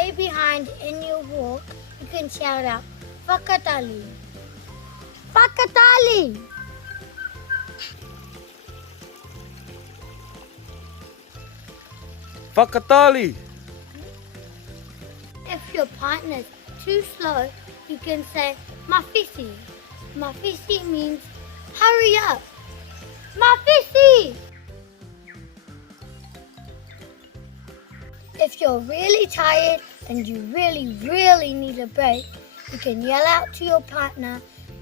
stay behind in your walk, you can shout out, Whakatali. Whakatali! Whakatali! If your partner's too slow, you can say, Mawhisi. Mawhisi means, hurry up. Mawhisi! If you're really tired and you really need a break, you can yell out to your partner,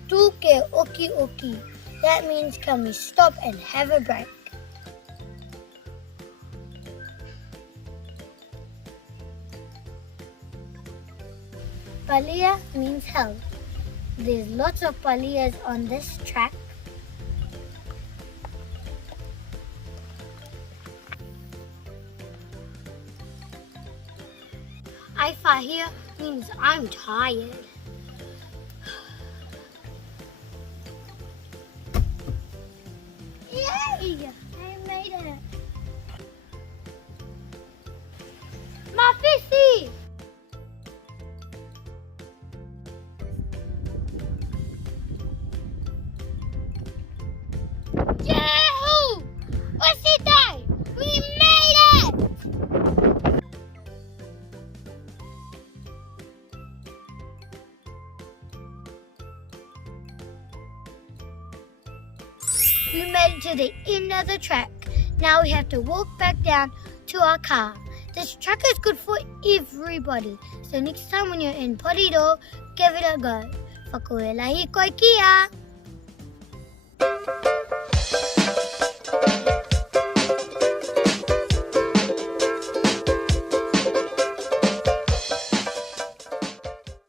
Tu ke oki oki. That means, can we stop and have a break? Palia means hell. There's lots of palias on this track. Aifahia means I'm tired. Yay! I made it. Mawhisi! Yahoo! Osita! We made it! We made it to the end of the track. Now we have to walk back down to our car. This track is good for everybody. So next time when you're in Porirua, give it a go. Whakuelahi koe kia!